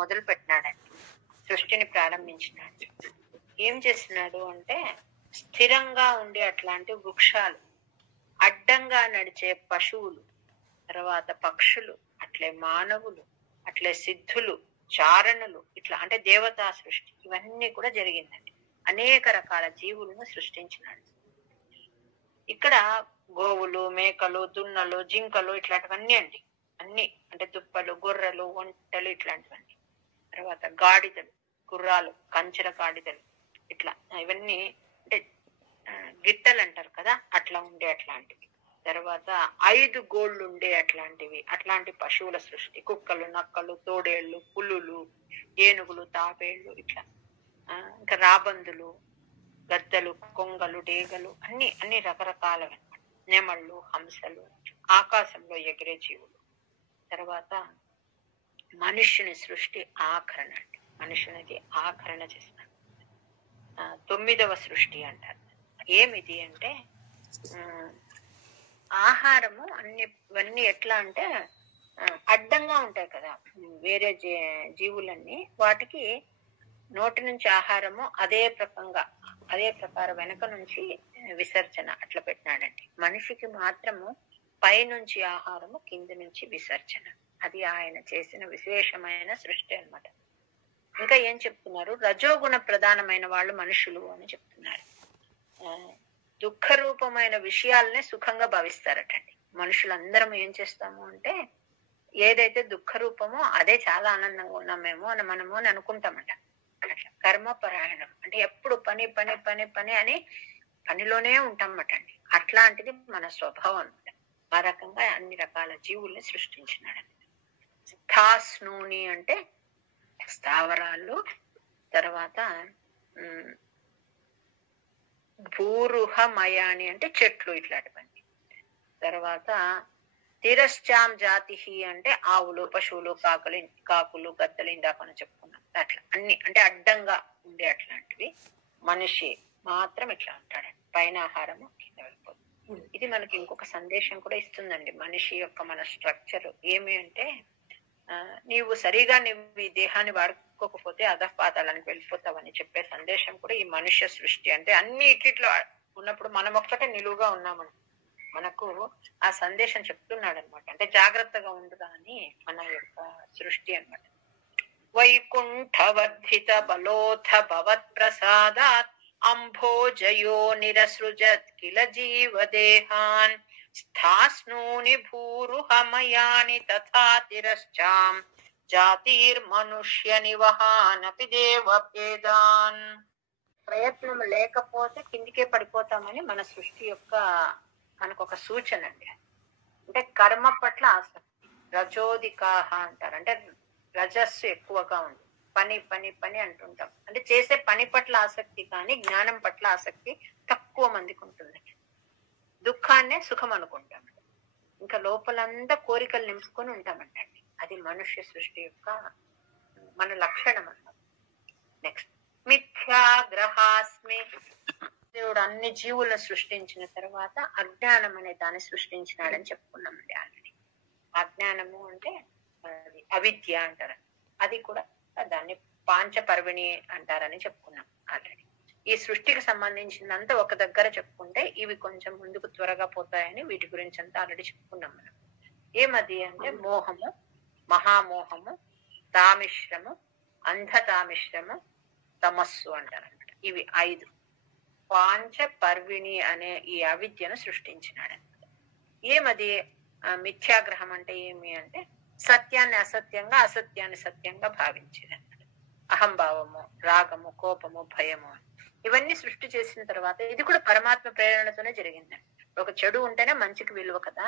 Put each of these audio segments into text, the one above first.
మొదలు పెట్టినాడండి, సృష్టిని ప్రారంభించినాడు. ఏం చేస్తున్నాడు అంటే స్థిరంగా ఉండే అట్లాంటి వృక్షాలు, అడ్డంగా నడిచే పశువులు, తర్వాత పక్షులు, అట్లే మానవులు, అట్లే సిద్ధులు, చారణులు, ఇట్లా అంటే దేవతా సృష్టి ఇవన్నీ కూడా జరిగిందండి. అనేక రకాల జీవులను సృష్టించినాడు. ఇక్కడ గోవులు, మేకలు, దున్నలు, జింకలు ఇట్లాంటివన్నీ అండి, అన్ని అంటే దుప్పలు, గొర్రెలు, ఒంటలు ఇట్లాంటివన్నీ. తర్వాత గాడిదలు, గుర్రాలు, కంచెర గాడిదలు, ఇట్లా ఇవన్నీ అంటే గిట్టలు అంటారు కదా, అట్లా ఉండే అట్లాంటివి. తర్వాత 5 గోళ్ళు ఉండే అట్లాంటివి, అట్లాంటి పశువుల సృష్టి, కుక్కలు, నక్కలు, తోడేళ్లు, పులులు, ఏనుగులు, తాబేళ్లు, ఇట్లా ఇంకా రాబందులు, గద్దలు, కొంగలు, డేగలు, అన్ని రకరకాలవి, నెమళ్ళు, హంసలు, ఆకాశంలో ఎగిరే జీవులు. తర్వాత మనుష్యుని సృష్టి ఆఖరణ అండి, మనుషునిది ఆఖరణ చేసినాడు. 9వ సృష్టి అంటారు. ఏమిది అంటే ఆహారము ఇవన్నీ ఎట్లా అంటే అడ్డంగా ఉంటాయి కదా వేరే జీవులన్నీ, వాటికి నోటి నుంచి ఆహారము అదే ప్రకారం వెనక నుంచి విసర్జన అట్లా పెట్టినాడండి. మనిషికి మాత్రము పై నుంచి ఆహారము, కింద నుంచి విసర్జన. అది ఆయన చేసిన విశేషమైన సృష్టి అన్నమాట. ఇంకా ఏం చెప్తున్నారు, రజోగుణ ప్రధానమైన వాళ్ళు మనుషులు అని చెప్తున్నారు. దుఃఖ రూపమైన విషయాలనే సుఖంగా భావిస్తారటండి. మనుషులందరం ఏం చేస్తాము అంటే ఏదైతే దుఃఖ రూపమో అదే చాలా ఆనందంగా ఉన్నామేమో అని మనము అని అనుకుంటామట. అట్లా కర్మపరాయణం అంటే ఎప్పుడు పని పని పని పని అని పనిలోనే ఉంటామట అండి. అట్లాంటిది మన స్వభావం అనమాట. ఆ రకంగా అన్ని రకాల జీవుల్ని సృష్టించినాడు. స్థాస్నూని అంటే స్థావరాలు, తర్వాత భూరుహమయాని అంటే చెట్లు ఇట్లాంటివన్నీ. తర్వాత తిరశ్చాం జాతి అంటే ఆవులు, పశువులు, కాకులు, గద్దలు, ఇందాక మనం చెప్పుకున్నాం. అట్లా అన్ని అంటే అడ్డంగా ఉండే అట్లాంటివి. మనిషి మాత్రం ఇట్లా ఉంటాడండి, పైన ఆహారము కింద వెళ్ళిపోతుంది. ఇది మనకి ఇంకొక సందేశం కూడా ఇస్తుందండి. మనిషి యొక్క మన స్ట్రక్చర్ ఏమి అంటే నీవు సరిగా నీవు ఈ దేహాన్ని వాడుకోకపోతే అధపాతాలని వెళ్ళిపోతావని చెప్పే సందేశం కూడా ఈ మనుష్య సృష్టి. అంటే అన్ని ఇట్లిట్లో ఉన్నప్పుడు మనం ఒక్కటే నిలువుగా ఉన్నామని మనకు ఆ సందేశం చెప్తున్నాడు అనమాట. అంటే జాగ్రత్తగా ఉండుగా అని మన యొక్క సృష్టి అనమాట. వైకుంఠవర్ధిత బలోథ భవత్ ప్రసాదాత్ అంభోజయో నిరసృజత్ కిల జీవదేహాన్ స్థాస్నూని భూరుహమయాని తథా తిరశ్చాం జాతిర్మనుష్య నివహానపి దేవభేదాన్. ప్రయత్నం లేకపోతే కిందికే పడిపోతామని మన సృష్టి యొక్క మనకు ఒక సూచన అండి. అంటే కర్మ పట్ల ఆసక్తి, రజోదికాహ అంటారు. అంటే రజస్సు ఎక్కువగా ఉంది, పని పని పని అంటుంటాం. అంటే చేసే పని పట్ల ఆసక్తి కానీ జ్ఞానం పట్ల ఆసక్తి తక్కువ మందికి ఉంటుంది. దుఃఖాన్నే సుఖం అనుకుంటాం, ఇంకా లోపలంతా కోరికలు నింపుకొని ఉంటామంటండి. అది మనుష్య సృష్టి యొక్క మన లక్షణం అన్నమాట. నెక్స్ట్ మిథ్యాగ్రహాస్మి. దేవుడు అన్ని జీవులను సృష్టించిన తర్వాత అజ్ఞానం అనే దాన్ని సృష్టించినాడని చెప్పుకున్నామండి ఆల్రెడీ. అజ్ఞానము అంటే అవిద్య అంటారు. అది కూడా దాన్ని పాంచపర్విణి అంటారని చెప్పుకున్నాం ఆల్రెడీ. ఈ సృష్టికి సంబంధించినంత ఒక దగ్గర చెప్పుకుంటే ఇవి కొంచెం ముందుకు త్వరగా పోతాయని వీటి గురించి అంతా ఆల్రెడీ చెప్పుకున్నాం మనం. ఏమది అంటే మోహము, మహామోహము, తామిశ్రము, అంధతామిశ్రము, తమస్సు అంటారన్నమాట. ఇవి 5 పాంచపర్విణి అనే ఈ అవిద్యను సృష్టించినాడు అనమాట. ఏమది మిథ్యాగ్రహం అంటే ఏమి అంటే సత్యాన్ని అసత్యంగా, అసత్యాన్ని సత్యంగా భావించేది అనమాట. అహంభావము, రాగము, కోపము, భయము ఇవన్నీ సృష్టి చేసిన తర్వాత ఇది కూడా పరమాత్మ ప్రేరణతోనే జరిగిందండి. ఒక చెడు ఉంటేనే మంచికి విలువ కదా.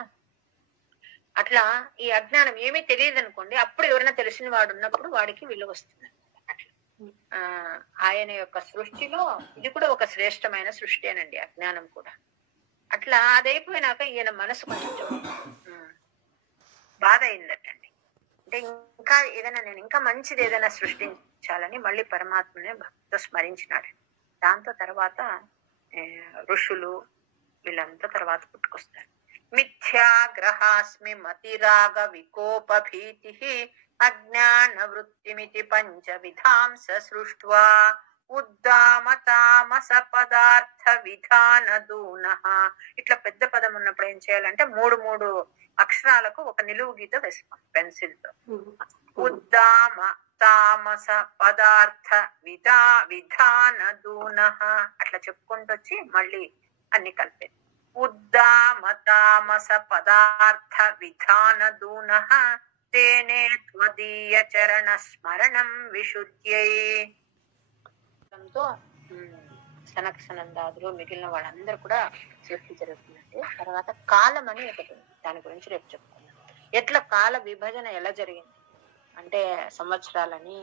అట్లా ఈ అజ్ఞానం ఏమీ తెలియదు అనుకోండి, అప్పుడు ఎవరైనా తెలిసిన వాడు ఉన్నప్పుడు వాడికి విలువ వస్తుంది. అట్లా ఆయన యొక్క సృష్టిలో ఇది కూడా ఒక శ్రేష్టమైన సృష్టి అనండి, అజ్ఞానం కూడా. అట్లా అదైపోయినాక ఈయన మనసు కొంచెం బాధ అయిందటండి. అంటే ఇంకా ఏదైనా నేను ఇంకా మంచిది ఏదైనా సృష్టించాలని మళ్ళీ పరమాత్మని భక్తితో స్మరించినాడు. దాంతో తర్వాత ఋషులు వీళ్ళంతా తర్వాత పుట్టుకొస్తారు. మిథ్యాగ్రహాస్మి మతిరాగ వికోప భీతి అజ్ఞాన వృత్తిమితి పంచవిధాం సృష్ట్వా ఉద్దామ తామస పదార్థ విధాన దూనః. ఇట్లా పెద్ద పదం ఉన్నప్పుడు ఏం చేయాలంటే మూడు మూడు అక్షరాలకు ఒక నిలువు గీత వేసుకోండి పెన్సిల్ తో. ఉద్దామ తామస పదార్థ విధాన దూనః అట్లా చెప్పుకుంటూ వచ్చి మళ్ళీ అన్ని కలిపేది. ఉద్దామ తామస పదార్థ విధాన దూనః తేనే త్వదీయ చరణ స్మరణం విశుద్ధ్యై. సనక సనందాదులు మిగిలిన వాళ్ళందరూ కూడా సృష్టి జరుగుతుందండి. తర్వాత కాలం అని ఒకటి ఉంది, దాని గురించి రేపు చెప్పుకుందాం. ఎట్లా కాల విభజన ఎలా జరిగింది అంటే సంవత్సరాలని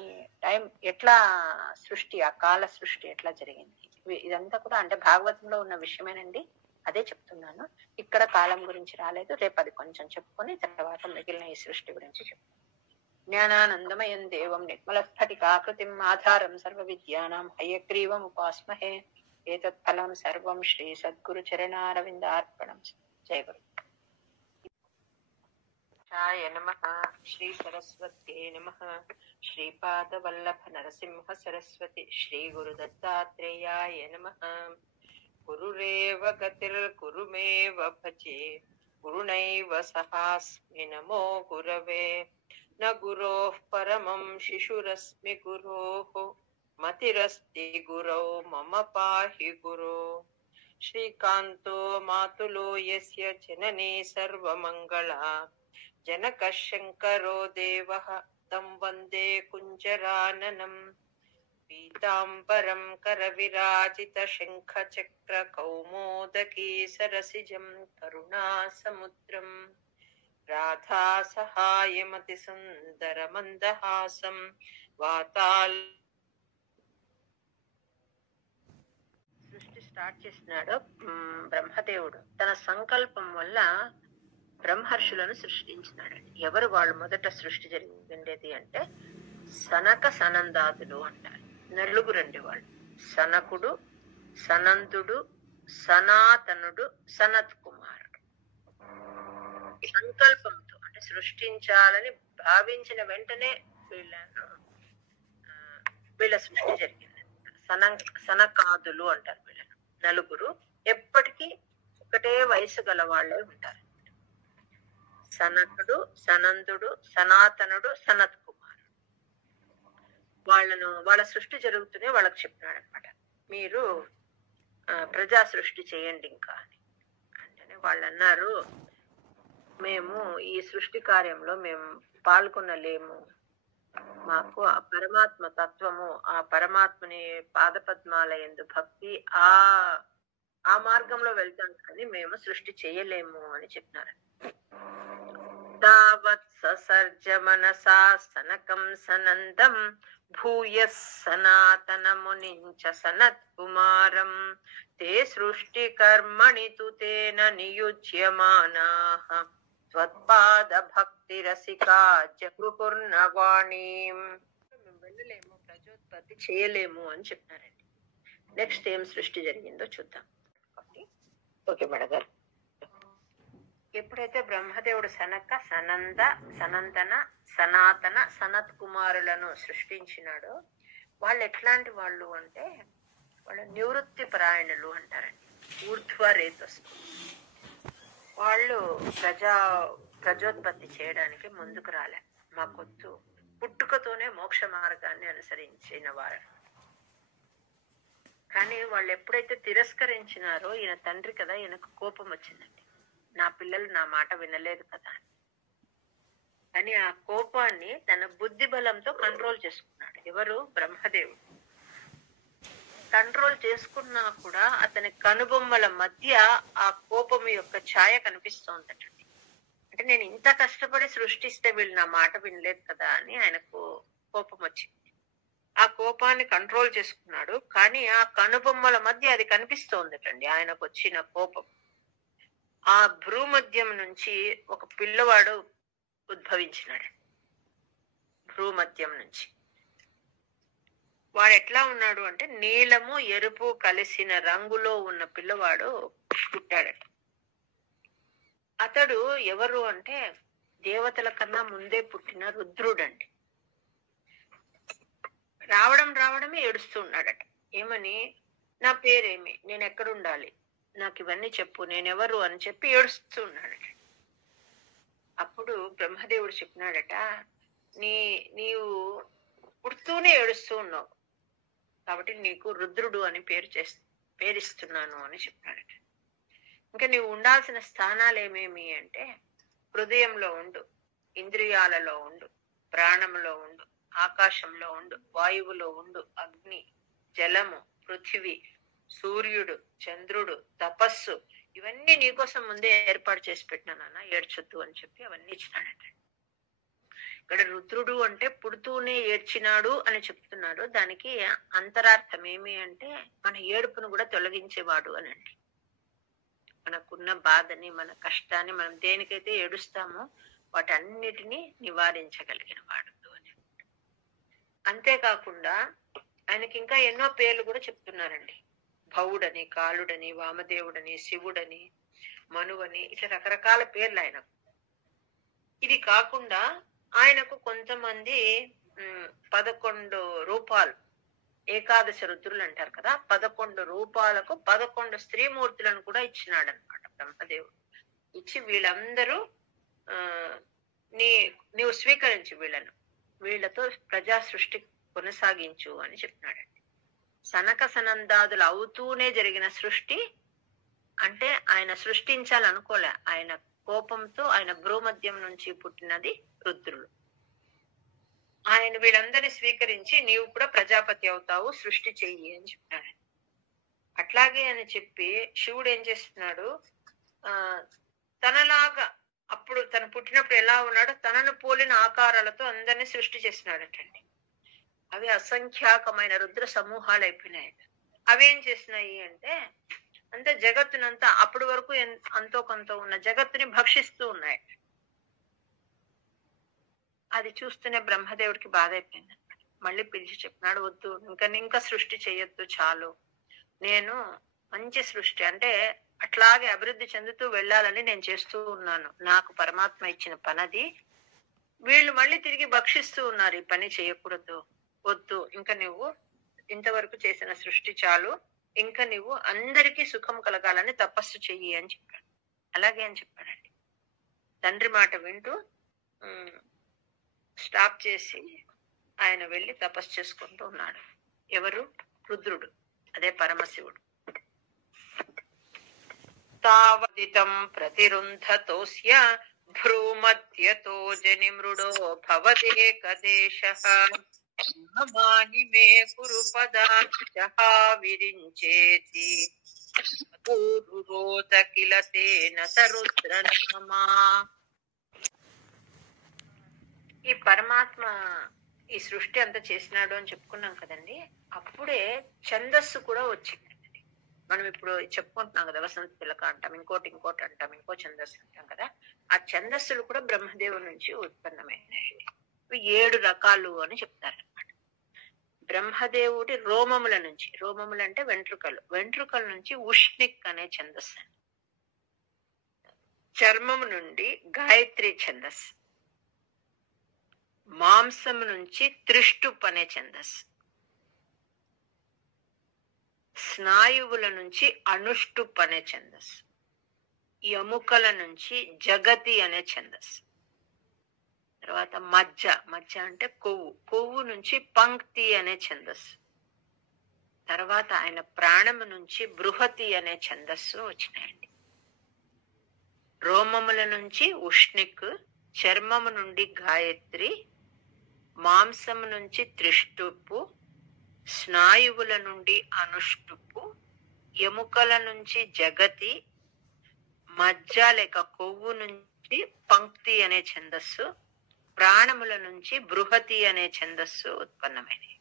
టైం ఎట్లా సృష్టి, ఆ కాల సృష్టి ఎట్లా జరిగింది, ఇదంతా కూడా అంటే భాగవతంలో ఉన్న విషయమేనండి, అదే చెప్తున్నాను. ఇక్కడ కాలం గురించి రాలేదు, రేపు అది కొంచెం చెప్పుకొని తర్వాత మిగిలిన ఈ సృష్టి గురించి చెప్తాను. జ్ఞానానందమయం దేవం నిర్మల స్ఫటికాకృతిం ఆధారం సర్వ విద్యానాం హయగ్రీవం ఉపాస్మహే ఏతత్ ఫలం సర్వం శ్రీ సద్గురు చరణారవిందార్పణం. జయ గురు. నమః. శ్రీ సరస్వత్యై నమః. శ్రీపాద వల్లభ నరసింహ సరస్వతి శ్రీ గురు దత్తాత్రేయాయ నమః. గురురేవ గతిర్గురుమేవ భజే గురునైవ సహాస్మి నమో గురవే. న గురోః పరమం శిశురస్మి గురోః మతిరస్తి గురౌ మమ పాహి గురో. శ్రీకాంతో మాతులో యస్య జననీ సర్వమంగళా జనకః శంకరో దేవః తం వందే కుంజరాననం. పీతాంబరం కరవిరాజిత శంఖ చక్ర కౌమోదకీ సరసిజం కరుణాసముద్రం రాధా సహాయమతి సుందర మందహాసం వాతాల్. సృష్టి స్టార్ట్ చేసినాడు బ్రహ్మదేవుడు. తన సంకల్పం వల్ల బ్రహ్మర్షులను సృష్టించినాడండి. ఎవరు వాళ్ళు మొదట సృష్టి జరిగిండేది అంటే సనక సనందాదులు అంటారు. నలుగురండి వాళ్ళు. సనకుడు, సనందుడు, సనాతనుడు, సనత్ కుమారుడు. సంకల్పంతో అంటే సృష్టించాలని భావించిన వెంటనే వీళ్ళ సృష్టి జరిగింది. సనకాదులు అంటారు వీళ్ళను. నలుగురు ఎప్పటికీ ఒకటే వయసు గల వాళ్ళే ఉంటారు. సనకుడు, సనందుడు, సనాతనుడు, సనత్ కుమారుడు. వాళ్ళ సృష్టి జరుగుతూనే వాళ్ళకి చెప్పినాడు అనమాట, మీరు ప్రజా సృష్టి చేయండి ఇంకా అని. అంటేనే వాళ్ళు అన్నారు, మేము ఈ సృష్టి కార్యంలో మేము పాల్గొనలేము, మాకు ఆ పరమాత్మ తత్వము, ఆ పరమాత్మని పాదపద్మాల యందు భక్తి, ఆ మార్గంలో వెళ్తాం కానీ మేము సృష్టి చేయలేము అని చెప్పినారు. తావత్ ససర్జ మనసా సనకం సనందం భూయః సనాతన మునించ సనత్ కుమారం తే సృష్టి కర్మణి తు తేన నియుజ్యమానాః త్వత్పాద భక్తి రసికా జగృహుర్నవాణీం. మేము వెళ్ళలేము, ప్రజోత్పత్తి చేయలేము అని చెప్పినారండి. నెక్స్ట్ ఏం సృష్టి జరిగిందో చూద్దాం. ఓకే మేడగారు. ఎప్పుడైతే బ్రహ్మదేవుడు సనక, సనంద, సనందన, సనాతన, సనత్ కుమారులను సృష్టించినాడో వాళ్ళు ఎట్లాంటి వాళ్ళు అంటే వాళ్ళు నివృత్తి పరాయణులు అంటారండి. ఊర్ధ్వరేతస్తు. వాళ్ళు ప్రజోత్పత్తి చేయడానికి ముందుకు రాలే. మాకొద్దు, పుట్టుకతోనే మోక్ష మార్గాన్ని అనుసరించిన వారు. కానీ వాళ్ళు ఎప్పుడైతే తిరస్కరించినారో, ఈయన తండ్రి కదా, ఈయనకు కోపం వచ్చిందండి. నా పిల్లలు నా మాట వినలేదు కదా అని ఆ కోపాన్ని తన బుద్ధి బలంతో కంట్రోల్ చేసుకున్నాడు. ఎవరు? బ్రహ్మదేవుడు. కంట్రోల్ చేసుకున్నా కూడా అతని కనుబొమ్మల మధ్య ఆ కోపం యొక్క ఛాయ కనిపిస్తోందటండి. అంటే నేను ఇంత కష్టపడి సృష్టిస్తే వీళ్ళు నా మాట వినలేదు కదా అని ఆయనకు కోపం వచ్చింది. ఆ కోపాన్ని కంట్రోల్ చేసుకున్నాడు, కానీ ఆ కనుబొమ్మల మధ్య అది కనిపిస్తోందటండి ఆయనకు వచ్చిన కోపం. ఆ భ్రూమధ్యం నుంచి ఒక పిల్లవాడు ఉద్భవించినాడు. భ్రూమధ్యం నుంచి వాడు ఎట్లా ఉన్నాడు అంటే నీలము ఎరుపు కలిసిన రంగులో ఉన్న పిల్లవాడు పుట్టాడట. అతడు ఎవరు అంటే దేవతల కన్నా ముందే పుట్టిన రుద్రుడండి. రావడమే ఏడుస్తూ ఉన్నాడట. ఏమని? నా పేరేమి, నేను ఎక్కడుండాలి, నాకు ఇవన్నీ చెప్పు, నేనెవరు అని చెప్పి ఏడుస్తూ ఉన్నాడట. అప్పుడు బ్రహ్మదేవుడు చెప్పినాడట, నీవు పుడుతూనే ఏడుస్తూ ఉన్నావు కాబట్టి నీకు రుద్రుడు అని పేరిస్తున్నాను అని చెప్పాడట. ఇంకా నీవు ఉండాల్సిన స్థానాలు ఏమేమి అంటే, హృదయంలో ఉండు, ఇంద్రియాలలో ఉండు, ప్రాణంలో ఉండు, ఆకాశంలో ఉండు, వాయువులో ఉండు, అగ్ని, జలము, పృథివీ, సూర్యుడు, చంద్రుడు, తపస్సు, ఇవన్నీ నీకోసం ముందే ఏర్పాటు చేసి పెట్టినానన్న, ఏడ్చొద్దు అని చెప్పి అవన్నీ ఇచ్చినాడట. ఇక్కడ రుద్రుడు అంటే పుడుతూనే ఏడ్చినాడు అని చెప్తున్నాడు. దానికి అంతరార్థం ఏమి అంటే, మన ఏడుపును కూడా తొలగించేవాడు అని అండి. మనకున్న బాధని, మన కష్టాన్ని, మనం దేనికైతే ఏడుస్తామో వాటన్నిటినీ నివారించగలిగిన వాడు అని. అంతేకాకుండా ఆయనకి ఇంకా ఎన్నో పేర్లు కూడా చెప్తున్నారండి. భవుడని, కాలుడని, వామదేవుడని, శివుడని, మనువని, ఇట్లా రకరకాల పేర్లు ఆయనకు. ఇది కాకుండా ఆయనకు కొంతమంది 11 రూపాలు, ఏకాదశ రుద్రులు అంటారు కదా, 11 రూపాలకు 11 స్త్రీమూర్తులను కూడా ఇచ్చినాడు అనమాట బ్రహ్మదేవుడు. ఇచ్చి వీళ్ళందరూ నీవు స్వీకరించి వీళ్ళతో ప్రజా సృష్టి కొనసాగించు అని చెప్పినాడండి. సనక సనందాదులు అవుతూనే జరిగిన సృష్టి అంటే ఆయన సృష్టించాలనుకోలే. ఆయన కోపంతో ఆయన భ్రూమధ్యం నుంచి పుట్టినది రుద్రులు. ఆయన వీళ్ళందరినీ స్వీకరించి నీవు కూడా ప్రజాపతి అవుతావు, సృష్టి చెయ్యి అని చెప్పినాడు. అట్లాగే అని చెప్పి శివుడు ఏం చేస్తున్నాడు, తనలాగా అప్పుడు తను పుట్టినప్పుడు ఎలా ఉన్నాడో తనను పోలిన ఆకారాలతో అందరినీ సృష్టి చేసినాడటండి. అవి అసంఖ్యాకమైన రుద్ర సమూహాలు అయిపోయినాయి. అవేం చేసినాయి అంటే, అంత జగత్తునంతా అప్పటి వరకు అంతో కొంత ఉన్న జగత్తుని భక్షిస్తూ ఉన్నాయి. అది చూస్తూనే బ్రహ్మదేవుడికి బాధ అయిపోయింది. మళ్ళీ పిలిచి చెప్పినాడు, వద్దు, ఇంకా సృష్టి చేయొద్దు, చాలు, నేను మంచి సృష్టి అంటే అట్లాగే అభివృద్ధి చెందుతూ వెళ్ళాలని నేను చేస్తూ ఉన్నాను. నాకు పరమాత్మ ఇచ్చిన పనది. వీళ్ళు మళ్ళీ తిరిగి భక్షిస్తూ ఉన్నారు, ఈ పని చేయకూడదు, వద్దు, ఇంకా నువ్వు ఇంతవరకు చేసిన సృష్టి చాలు, ఇంకా నువ్వు అందరికీ సుఖం కలగాలని తపస్సు చెయ్యి అని చెప్పాడు. అలాగే అని చెప్పాడండి. తండ్రి మాట వింటూ స్టాప్ చేసి ఆయన వెళ్ళి తపస్సు చేసుకుంటూ ఉన్నాడు. ఎవరు? రుద్రుడు, అదే పరమశివుడు. తావదితం ప్రతిరుంధతోస్య భ్రూమధ్యతో జనిమృడో భవదేకదేశః మమాని మే కురు పదాచః విరించేతి పూర్వోత కిల తేన సరుద్రనమా. ఈ పరమాత్మ ఈ సృష్టి అంతా చేసినాడు అని చెప్పుకున్నాం కదండి. అప్పుడే ఛందస్సు కూడా వచ్చింది. మనం ఇప్పుడు చెప్పుకుంటున్నాం కదా, వసంత పిలక అంటాం, ఇంకోటి అంటాం, ఇంకో ఛందస్సు అంటాం కదా. ఆ ఛందస్సులు కూడా బ్రహ్మదేవుడి నుంచి ఉత్పన్నమైనాయండి. 7 రకాలు అని చెప్తారనమాట. బ్రహ్మదేవుడి రోమముల నుంచి, రోమములు అంటే వెంట్రుకల నుంచి ఉష్ణిక్ అనే ఛందస్సు, చర్మము నుండి గాయత్రి ఛందస్సు, మాంసము నుంచి త్రిష్టుప్ అనే ఛందస్సు, స్నాయువుల నుంచి అనుష్టుప్ అనే ఛందస్సు, ఎముకల నుంచి జగతి అనే ఛందస్సు, తర్వాత మజ్జ అంటే కొవ్వు నుంచి పంక్తి అనే ఛందస్సు, తర్వాత ఆయన ప్రాణము నుంచి బృహతి అనే ఛందస్సు వచ్చినాయండి. రోమముల నుంచి ఉష్ణిక్, చర్మము నుండి గాయత్రి, మాంసము నుంచి త్రిష్టుప్పు, స్నాయువుల నుండి అనుష్టుప్పు, ఎముకల నుంచి జగతి, మజ్జ లేక కొవ్వు నుంచి పంక్తి అనే ఛందస్సు, ప్రాణముల నుంచి బృహతి అనే ఛందస్సు ఉత్పన్నమైనవి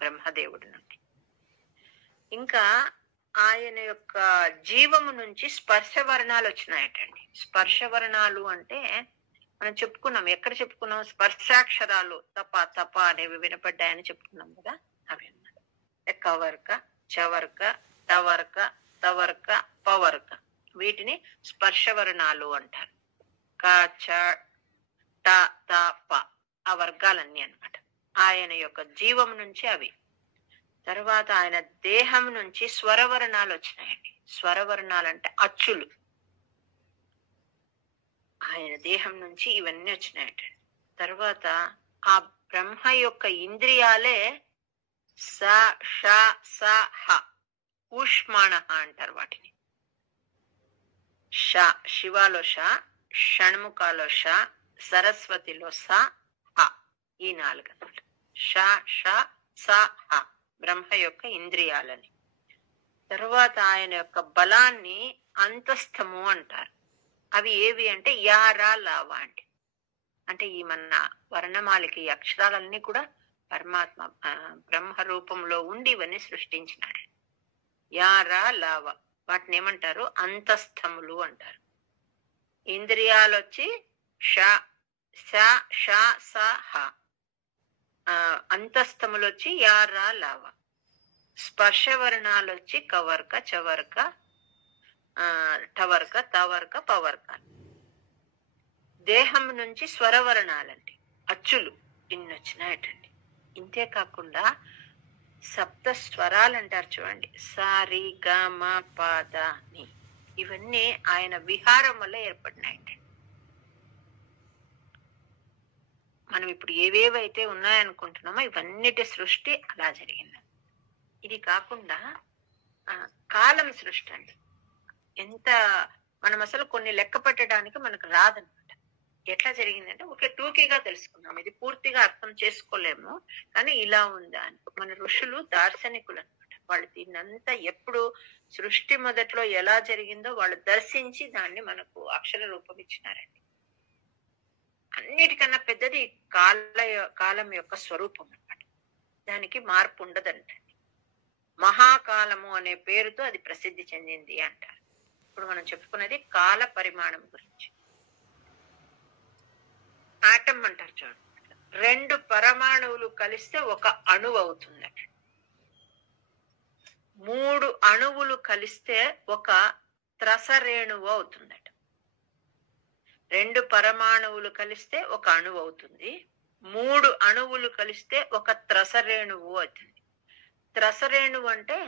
బ్రహ్మదేవుడి నుండి. ఇంకా ఆయన యొక్క జీవము నుంచి స్పర్శవర్ణాలు వచ్చినాయటండి. స్పర్శవర్ణాలు అంటే మనం చెప్పుకున్నాం, ఎక్కడ చెప్పుకున్నాం, స్పర్శాక్షరాలు తప అనేవి వినపడ్డాయని చెప్పుకున్నాం కదా, అవి అన్నమాట. కవర్క, చవర్క, టవర్క, తవర్క, పవర్క, వీటిని స్పర్శవర్ణాలు అంటారు. క, చ, ట త ప ఆ వర్గాలన్నీ అన్నమాట. ఆయన యొక్క జీవం నుంచి అవి. తర్వాత ఆయన దేహం నుంచి స్వరవర్ణాలు వచ్చినాయండి. స్వరవర్ణాలు అంటే అచ్చులు. ఆయన దేహం నుంచి ఇవన్నీ వచ్చినాయట. తర్వాత ఆ బ్రహ్మ యొక్క ఇంద్రియాలే స ష స హ ఊష్మాణ అంటారు వాటిని. ష శివాలో ష, షణ్ముఖాలో ష, సరస్వతిలో స, హ ఈ 4 అన్నమాట. ష ష స హ బ్రహ్మ యొక్క ఇంద్రియాలని. తర్వాత ఆయన యొక్క బలాన్ని అంతస్థము అంటారు. అవి ఏవి అంటే యారా లావా అంటే ఈ మన వర్ణమాలకి అక్షరాలన్నీ కూడా పరమాత్మ బ్రహ్మ రూపంలో ఉండి ఇవన్నీ సృష్టించినాడు. యారా లావా వాటిని ఏమంటారు? అంతస్థములు అంటారు. ఇంద్రియాలు వచ్చి ష స ష స హ, అంతస్థములు వచ్చి యారా లావా. స్పర్శవర్ణాలు వచ్చి కవర్క చవర్క టవర్క తవర్క పవర్క. దేహం నుంచి స్వరవర్ణాలండి అచ్చులు ఇన్ని వచ్చినాయటండి. ఇంతే కాకుండా సప్త స్వరాలు అంటారు చూడండి, సారి గ మ ప ద ని. ఇవన్నీ ఆయన విహారం వల్ల ఏర్పడినాయండి. మనం ఇప్పుడు ఏవేవైతే ఉన్నాయనుకుంటున్నామో ఇవన్నిటి సృష్టి అలా జరిగింది. ఇది కాకుండా కాలం సృష్టి అండి. ఎంత మనం అసలు కొన్ని లెక్క పెట్టడానికి మనకు రాదనమాట. ఎట్లా జరిగిందంటే ఒకే టూకీగా తెలుసుకున్నాం, ఇది పూర్తిగా అర్థం చేసుకోలేము, కానీ ఇలా ఉందా అని. మన ఋషులు దార్శనికులు అనమాట. వాళ్ళు దీన్నంతా ఎప్పుడు సృష్టి మొదట్లో ఎలా జరిగిందో వాళ్ళు దర్శించి దాన్ని మనకు అక్షర రూపం ఇచ్చినారండి. అన్నిటికన్నా పెద్దది కాలం యొక్క స్వరూపం అన్నమాట. దానికి మార్పు ఉండదంటండి. మహాకాలము అనే పేరుతో అది ప్రసిద్ధి చెందింది అంటారు. ఇప్పుడు మనం చెప్పుకున్నది కాల పరిమాణం గురించి. ఆటం అంటారు చూడండి, 2 పరమాణువులు కలిస్తే ఒక అణువు అవుతుందట. 3 అణువులు కలిస్తే ఒక త్రసరేణువు అవుతుందట. 2 పరమాణువులు కలిస్తే ఒక అణువు అవుతుంది. 3 అణువులు కలిస్తే ఒక త్రసరేణువు అవుతుంది. త్రసరేణువు అంటే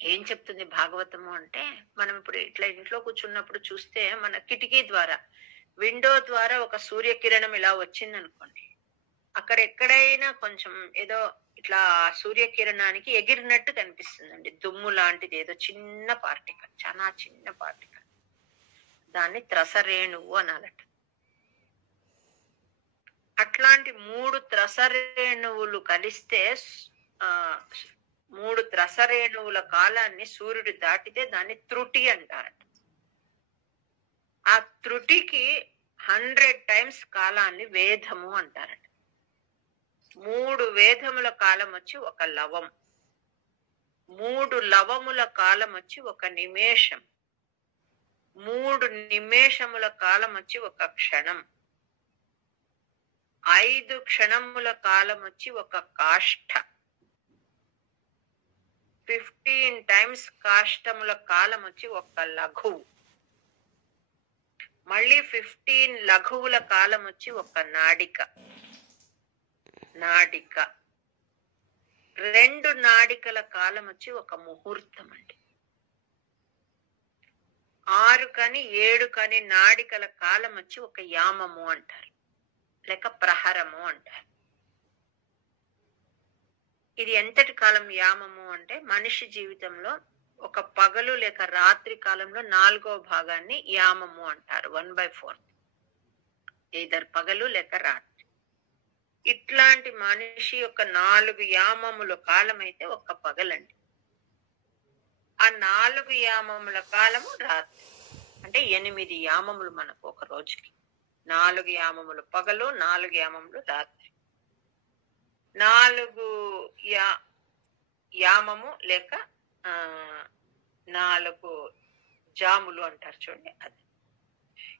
ఏం చెప్తుంది భాగవతము అంటే, మనం ఇప్పుడు ఇట్లా ఇంట్లో కూర్చున్నప్పుడు చూస్తే మన కిటికీ ద్వారా, విండో ద్వారా ఒక సూర్యకిరణం ఇలా వచ్చింది అనుకోండి, అక్కడ ఎక్కడైనా కొంచెం ఏదో ఇట్లా సూర్యకిరణానికి ఎగిరినట్టు కనిపిస్తుందండి. దుమ్ము లాంటిది ఏదో చిన్న పార్టికల్, చాలా చిన్న పార్టికల్, దాన్ని త్రసరేణువు అనాలట. అట్లాంటి 3 త్రసరేణువులు కలిస్తే 3 త్రసరేణువుల కాలాన్ని సూర్యుడు దాటితే దాన్ని త్రుటి అంటారట. ఆ త్రుటికి 100 టైమ్స్ కాలాన్ని వేదము అంటారట. 3 వేదముల కాలం వచ్చి ఒక లవం, 3 లవముల కాలం వచ్చి ఒక నిమేషం, 3 నిమేషముల కాలం వచ్చి ఒక క్షణం, 5 క్షణముల కాలం వచ్చి ఒక కాష్ఠ, 15 టైమ్స్ కాష్టముల కాలం వచ్చి ఒక లఘువు, మళ్ళీ 15 లఘువుల కాలం వచ్చి ఒక నాడిక, 2 నాడికల కాలం వచ్చి ఒక ముహూర్తం అండి. 6 కానీ 7 కానీ నాడికల కాలం వచ్చి ఒక యామము అంటారు, లేక ప్రహరము అంటారు. ఇది ఎంతటి కాలం యామము అంటే, మనిషి జీవితంలో ఒక పగలు లేక రాత్రి కాలంలో 4వ భాగాన్ని యామము అంటారు. 1/4, either పగలు లేక రాత్రి. ఇట్లాంటి మనిషి యొక్క 4 యామముల కాలం అయితే ఒక పగలండి. ఆ 4 యామముల కాలము రాత్రి. అంటే 8 యామములు మనకు ఒక రోజుకి. 4 యామములు పగలు, 4 యామములు రాత్రి. 4 యామము లేక 4 జాములు అంటారు చూడండి, అది.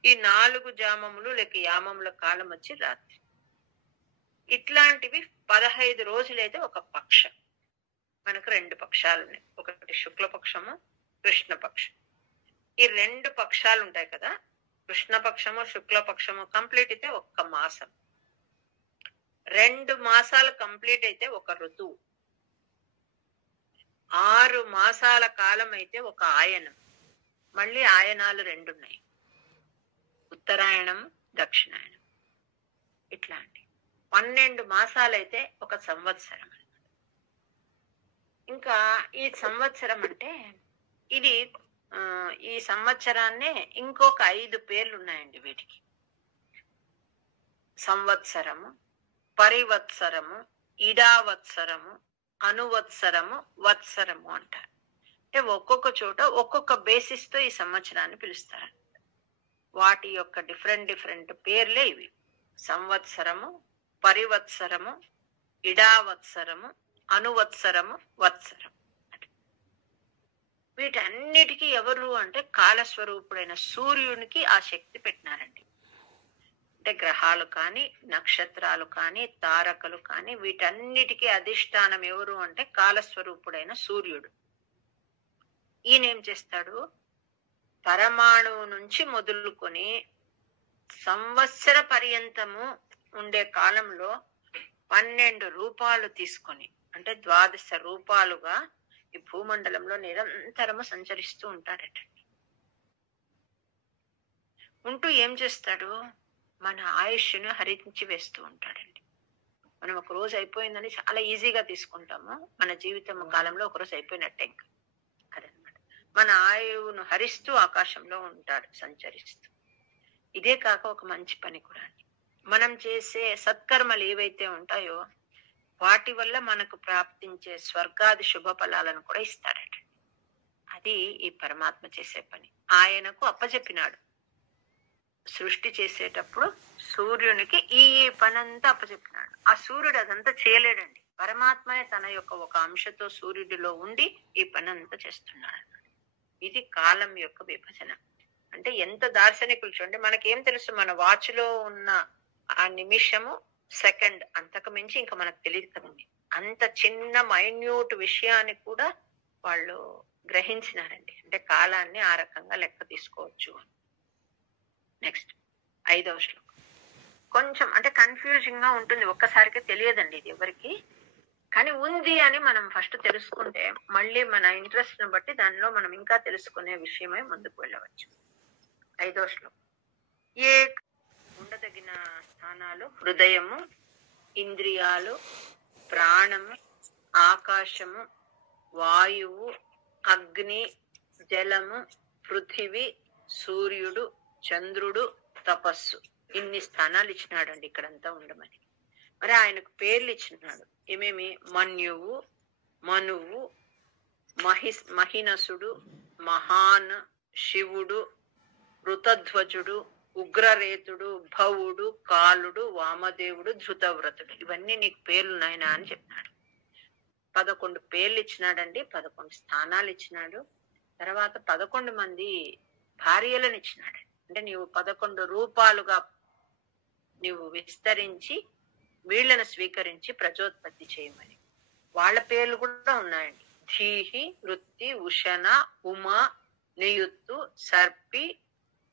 ఈ 4 జామములు లేక యామముల కాలం వచ్చి రాత్రి. ఇట్లాంటివి 15 రోజులైతే ఒక పక్షం. మనకు 2 పక్షాలు ఉన్నాయి, ఒకటి శుక్లపక్షము, కృష్ణపక్షం. ఈ 2 పక్షాలు ఉంటాయి కదా, కృష్ణపక్షము శుక్లపక్షము కంప్లీట్ అయితే 1 మాసం, 2 మాసాలు కంప్లీట్ అయితే 1 ఋతువు, 6 మాసాల కాలం అయితే 1 ఆయనం. మళ్ళీ ఆయనాలు 2 ఉన్నాయి, ఉత్తరాయణం దక్షిణాయనం. ఇట్లాంటి 12 మాసాలైతే 1 సంవత్సరం. ఇంకా ఈ సంవత్సరం అంటే ఇది ఈ సంవత్సరాన్నే ఇంకొక 5 పేర్లు ఉన్నాయండి వీటికి. సంవత్సరము, పరివత్సరము, ఇడావత్సరము, అనువత్సరము, వత్సరము అంటారు. అంటే ఒక్కొక్క చోట ఒక్కొక్క బేసిస్ తో ఈ సంవత్సరాన్ని పిలుస్తారు. వాటి యొక్క డిఫరెంట్ పేర్లే ఇవి: సంవత్సరము, పరివత్సరము, ఇడావత్సరము, అనువత్సరము, వత్సరం. వీటన్నిటికీ ఎవరు అంటే కాలస్వరూపుడైన సూర్యునికి ఆ శక్తి పెట్టినారండి. అంటే గ్రహాలు కానీ, నక్షత్రాలు కానీ, తారకలు కానీ వీటన్నిటికీ అధిష్టానం ఎవరు అంటే కాలస్వరూపుడైన సూర్యుడు. ఈయనేం చేస్తాడు, పరమాణువు నుంచి మొదలుకొని సంవత్సర పర్యంతము ఉండే కాలంలో 12 రూపాలు తీసుకొని, అంటే 12 రూపాలుగా ఈ భూమండలంలో నిరంతరము సంచరిస్తూ ఉంటాడట. ఉంటూ ఏం చేస్తాడు, మన ఆయుష్ను హరించి వేస్తూ ఉంటాడండి. మనం 1 రోజు అయిపోయిందని చాలా ఈజీగా తీసుకుంటాము. మన జీవితం కాలంలో 1 రోజు అయిపోయినట్టే. ఇంకా అదనమాట. మన ఆయువును హరిస్తూ ఆకాశంలో ఉంటాడు సంచరిస్తూ. ఇదే కాక ఒక మంచి పని కూడా అండి, మనం చేసే సత్కర్మలు ఏవైతే ఉంటాయో వాటి వల్ల మనకు ప్రాప్తించే స్వర్గాది శుభ ఫలాలను కూడా ఇస్తాడట. అది ఈ పరమాత్మ చేసే పని. ఆయనకు అప్పచెప్పినాడు. సృష్టి చేసేటప్పుడు సూర్యునికి ఈ పనంతా అప్పచెప్పినాడు. ఆ సూర్యుడు అదంతా చేయలేడండి. పరమాత్మనే తన యొక్క ఒక అంశతో సూర్యుడిలో ఉండి ఈ పనంతా చేస్తున్నాడు. ఇది కాలం యొక్క విభజన. అంటే ఎంత దార్శనికులు చూడండి. మనకేం తెలుసు, మన వాచ్ లో ఉన్న ఆ నిమిషము, సెకండ్, అంతకు మించి ఇంకా మనకు తెలియదు కదండి. అంత చిన్న మైన్యూట్ విషయాన్ని కూడా వాళ్ళు గ్రహించినారండి. అంటే కాలాన్ని ఆ రకంగా లెక్క తీసుకోవచ్చు. నెక్స్ట్ 5వ శ్లోకం కొంచెం అంటే కన్ఫ్యూజింగ్ గా ఉంటుంది, ఒక్కసారికే తెలియదండి ఇది ఎవరికి. కానీ ఉంది అని మనం ఫస్ట్ తెలుసుకుంటే మళ్ళీ మన ఇంట్రెస్ట్ ని బట్టి దానిలో మనం ఇంకా తెలుసుకునే విషయమై ముందుకు వెళ్ళవచ్చు. 5వ శ్లోకం. ఏ ఉండదగిన స్థానాలు హృదయము, ఇంద్రియాలు, ప్రాణము, ఆకాశము, వాయువు, అగ్ని, జలము, పృథివి, సూర్యుడు, చంద్రుడు, తపస్సు. ఇన్ని స్థానాలు ఇచ్చినాడండి ఇక్కడంతా ఉండమని. మరి ఆయనకు పేర్లు ఇచ్చినాడు. ఏమేమి? మన్యువు, మనువు, మహినసుడు, మహాన్, శివుడు, ఋతధ్వజుడు, ఉగ్రరేతుడు, భవుడు, కాలుడు, వామదేవుడు, ధృతవ్రతుడు. ఇవన్నీ నీకు పేర్లు నాయనా అని చెప్పినాడు. 11 పేర్లు ఇచ్చినాడండి, 11 స్థానాలు ఇచ్చినాడు. తర్వాత 11 మంది భార్యలను ఇచ్చినాడు. అంటే నీవు 11 రూపాలుగా నీవు విస్తరించి వీళ్ళను స్వీకరించి ప్రజోత్పత్తి చేయమని. వాళ్ళ పేర్లు కూడా ఉన్నాయండి. ధీహి, వృత్తి, ఉషణ, ఉమ, నియుత్తు, సర్పి,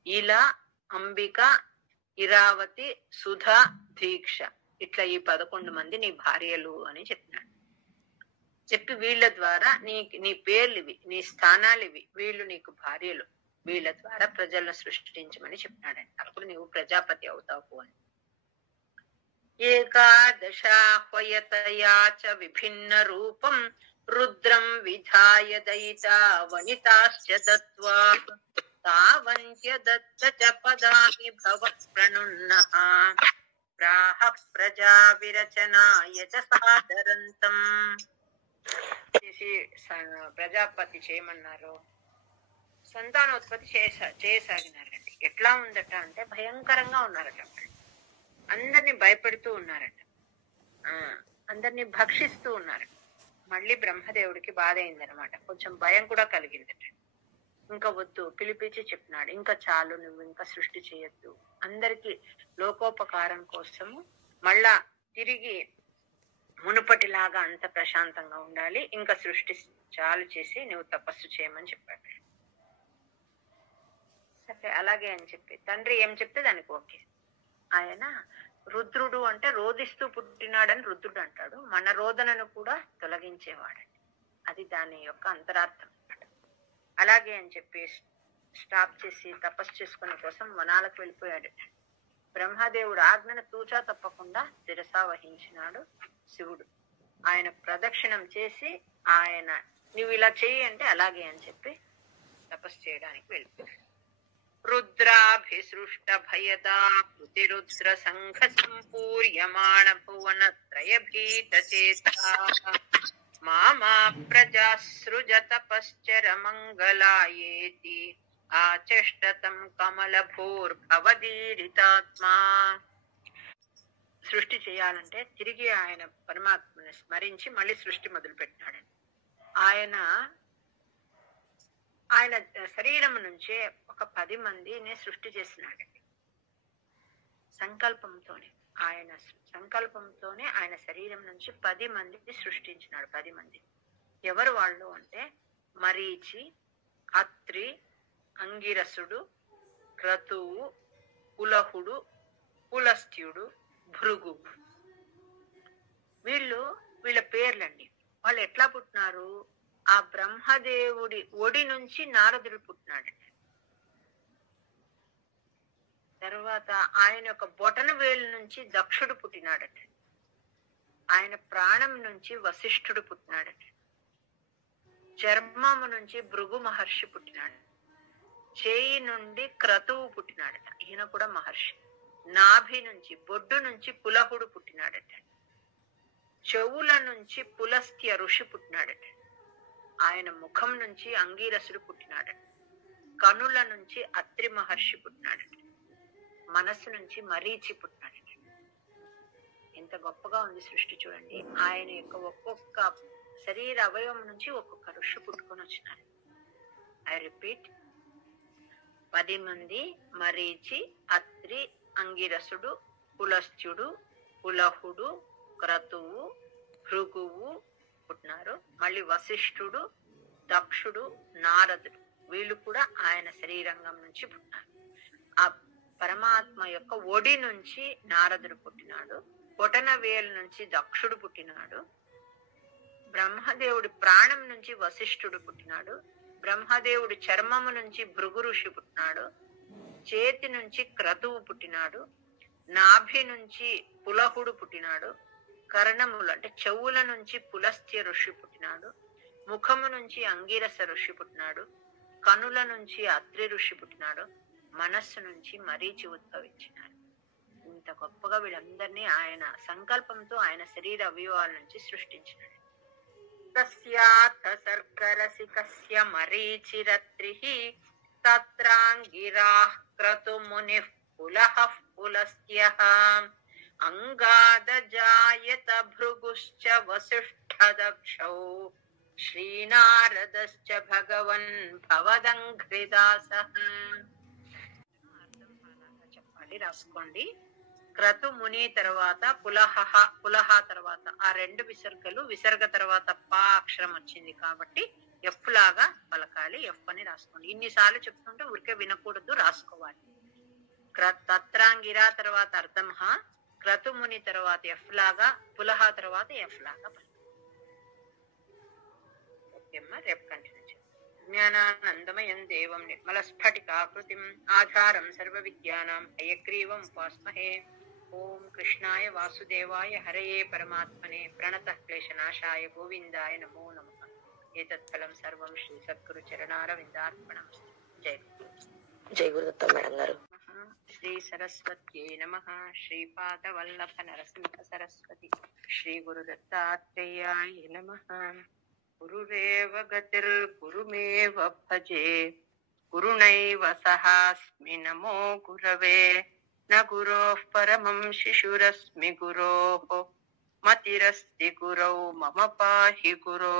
ఇలా, అంబిక, ఇరావతి, సుధ, దీక్ష. ఇట్లా ఈ 11 మంది నీ భార్యలు అని చెప్పినాడు. చెప్పి వీళ్ళ ద్వారా నీ పేర్లు ఇవి, నీ స్థానాలు ఇవి, వీళ్ళు నీకు భార్యలు, వీళ్ళ ద్వారా ప్రజలను సృష్టించమని చెప్పినాడండి. అప్పుడు నీవు ప్రజాపతి అవుతావు అని. ఏకాదశాహ్వయతయా చ విభిన్న రూపం రుద్రం విధాయ దయితా వనితాశ్చ దత్వా తావంత్య దత్త చ పదాని భవ ప్రణున్నః ప్రాహ ప్రజా విరచనాయ చ సాదరంతం. ప్రజాపతి చేయమన్నారు. సంతానోత్పత్తి చేయసాగినారండి. ఎట్లా ఉందట అంటే భయంకరంగా ఉన్నారట. అందరినీ భయపెడుతూ ఉన్నారట, అందరినీ భక్షిస్తూ ఉన్నారట. మళ్ళీ బ్రహ్మదేవుడికి బాధ అయిందనమాట. కొంచెం భయం కూడా కలిగిందట. ఇంకా వద్దు, పిలిపించి చెప్పినాడు, ఇంకా చాలు, నువ్వు ఇంకా సృష్టి చేయొద్దు, అందరికి లోకోపకారం కోసము మళ్ళా తిరిగి మునుపటిలాగా అంత ప్రశాంతంగా ఉండాలి, ఇంకా సృష్టి చాలు చేసి నువ్వు తపస్సు చేయమని చెప్పాడు. సరే అలాగే అని చెప్పి తండ్రి ఏం చెప్తే దానికి ఓకే. ఆయన రుద్రుడు అంటే రోదిస్తూ పుట్టినాడని రుద్రుడు అంటాడు. మన రోదనను కూడా తొలగించేవాడండి. అది దాని యొక్క అంతరార్థం అన్నమాట. అలాగే అని చెప్పి స్టాప్ చేసి తపస్సు చేసుకునే కోసం వనాలకు వెళ్ళిపోయాడు. బ్రహ్మదేవుడు ఆజ్ఞను తూచా తప్పకుండా శిరసా వహించినాడు శివుడు. ఆయన ప్రదక్షిణం చేసి ఆయన నువ్వు ఇలా చెయ్యి అంటే అలాగే అని చెప్పి తపస్సు చేయడానికి వెళ్ళిపోయాడు. రుద్రాభిసృష్ట భయదా కృతిరుద్ర సంఘ సంపూర్యమాణ భువన త్రయభీత చేతా మామా ప్రజాసృజ తపశ్చర మంగళాయేతి ఆచష్టతం కమలభూర్భవదీరితాత్మా. సృష్టి చేయాలంటే తిరిగి ఆయన పరమాత్మని స్మరించి మళ్ళీ సృష్టి మొదలు పెట్టినాడు. ఆయన శరీరం నుంచే ఒక 10 మందిని సృష్టి చేసినాడండి. సంకల్పంతోనే ఆయన శరీరం నుంచి 10 మందిని సృష్టించినాడు. 10 మంది ఎవరు వాళ్ళు అంటే మరీచి, అత్రి, అంగిరసుడు, క్రతువు, పులహుడు, పులస్త్యుడు, భృగు. వీళ్ళ పేర్లండి. వాళ్ళు ఎట్లా పుట్టినారు? ఆ బ్రహ్మదేవుడి ఒడి నుంచి నారదుడు పుట్టినాడండి. తర్వాత ఆయన యొక్క బొటన వేలు నుంచి దక్షుడు పుట్టినాడట. ఆయన ప్రాణం నుంచి వశిష్ఠుడు పుట్టినాడట. చర్మము నుంచి భృగు మహర్షి పుట్టినాడు. చేయి నుండి క్రతువు పుట్టినాడట, ఈయన కూడా మహర్షి. నాభి నుంచి బొడ్డు నుంచి పులహుడు పుట్టినాడట. చెవుల నుంచి పులస్త్య ఋషి పుట్టినాడట. ఆయన ముఖం నుంచి అంగీరసుడు పుట్టినాడట. కనుల నుంచి అత్రి మహర్షి పుట్టినాడట. మనస్సు నుంచి మరీచి పుట్టినాడట. ఎంత గొప్పగా ఉంది సృష్టి చూడండి. ఆయన యొక్క ఒక్కొక్క శరీర అవయవం నుంచి ఒక్కొక్క ఋషి పుట్టుకొని వచ్చినారు. ఐ రిపీట్, 10 మంది మరీచి, అత్రి, అంగిరసుడు, పులస్త్యుడు, పులహుడు, క్రతువు, భృగువు పుట్టినారు. మళ్ళీ వశిష్ఠుడు, దక్షుడు, నారదుడు వీళ్ళు కూడా ఆయన శరీరంగం నుంచి పుట్టినారు. ఆ పరమాత్మ యొక్క ఒడి నుంచి నారదుడు పుట్టినాడు. పొటన వేలు నుంచి దక్షుడు పుట్టినాడు. బ్రహ్మదేవుడి ప్రాణం నుంచి వశిష్ఠుడు పుట్టినాడు. బ్రహ్మదేవుడి చర్మము నుంచి భృగు ఋషి పుట్టినాడు. చేతి నుంచి క్రతువు పుట్టినాడు. నాభి నుంచి పులహుడు పుట్టినాడు. కర్ణములు అంటే చెవుల నుంచి పులస్త్య ఋషి పుట్టినాడు. ముఖము నుంచి అంగిరస ఋషి పుట్టినాడు. కనుల నుంచి అత్రి ఋషి పుట్టినాడు. మనస్సు నుంచి మరీచి ఉద్భవించినాడు. ఇంత గొప్పగా వీళ్ళందరినీ ఆయన సంకల్పంతో ఆయన శరీర అవయవాల నుంచి సృష్టించినాడు. తస్యార్థ సర్గరసికస్య మరీచిరత్రిః తత్రాంగిరాః క్రతుమునిః పులహః పులస్త్యః అంగాదజాయత భృగుశ్చ వసిష్ఠదక్షౌ శ్రీనారదశ్చ భగవన్ భవదంఘ్రిదాసః. చెప్పాలి, రాసుకోండి. క్రతు ముని తర్వాత పులహ తర్వాత ఆ 2 విసర్గలు. విసర్గ తర్వాత పా అక్షరం వచ్చింది కాబట్టి ఎఫ్ లాగా పలకాలి. ఎఫ్ అని రాసుకోండి. ఇన్నిసార్లు చెప్తుంటే ఊరికే వినకూడదు, రాసుకోవాలి. తత్రాంగిరా తర్వాత అర్థం హ, క్రతు ముని తర్వాత ఎఫ్ లాగా, పులహ తర్వాత ఎఫ్ లాగా పలకాలి. ఓకేమ్మా, రేపు కంటిన్యూ. జ్ఞానానందమయం దేవం నిర్మల స్ఫటికాకృతిం ఆధారం సర్వ విద్యానాం హయగ్రీవం ఉపాస్మహే. ఓం కృష్ణాయ వాసుదేవాయ హరయే పరమాత్మనే ప్రణతః క్లేశనాశాయ గోవిందాయ నమో నమః. ఏతత్ఫలం సర్వం శ్రీ సద్గురు చరణారవిందార్పణమస్తు. జై గురుదత్త మేడం గారు. శ్రీ సరస్వత్యై నమః. శ్రీపాద వల్లభ నరసింహ సరస్వతి. శ్రీ గురుదత్తాత్రేయాయ నమః. గురురేవ గతిర్ గురుమేవ భజే గురుణైవ సహాస్మి నమో గురవే. న గురోః పరమం శిశురస్మి గురోః మతిరస్తి గురౌ మమ పాహి గురో.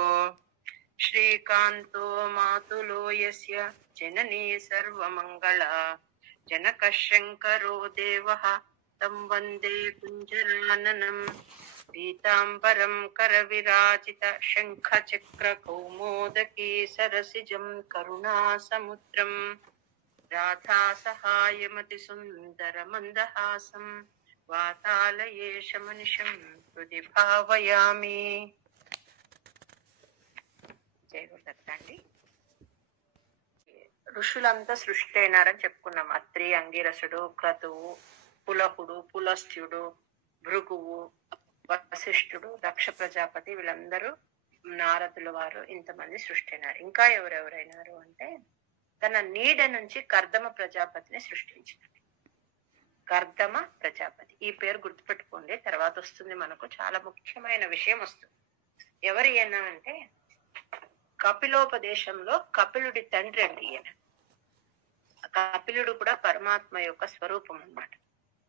శ్రీకాంతో మాతులో యస్య జననీ సర్వమంగళా జనకః శంకరో దేవః తం వందే కుంజరాననం. పీతాంబరం కరవిరాజిత శంఖ చక్ర కౌమోదకీ సరసిజం కరుణాసముద్రం రాధా సహాయమతి సుందర మందహాసం వాతాలయేషమనిషం హృది భావయామి. జై గురుదత్త అండి. ఋషులంతా సృష్టి అయినారని చెప్పుకున్నాం. అత్రి, అంగిరసుడు, క్రతువు, పులహుడు, పులస్త్యుడు, భృగువు, వశిష్ఠుడు, దక్ష ప్రజాపతి, వీళ్ళందరూ నారదుల వారు ఇంతమంది సృష్టి అయినారు. ఇంకా ఎవరెవరైనారు అంటే తన నీడ నుంచి కర్దమ ప్రజాపతిని సృష్టించినారు. కర్దమ ప్రజాపతి ఈ పేరు గుర్తుపెట్టుకోండి, తర్వాత వస్తుంది మనకు చాలా ముఖ్యమైన విషయం వస్తుంది. ఎవరు ఈయన అంటే కపిలోపదేశంలో కపిలుడి తండ్రి అండి ఈయన. కపిలుడు కూడా పరమాత్మ యొక్క స్వరూపం అన్నమాట.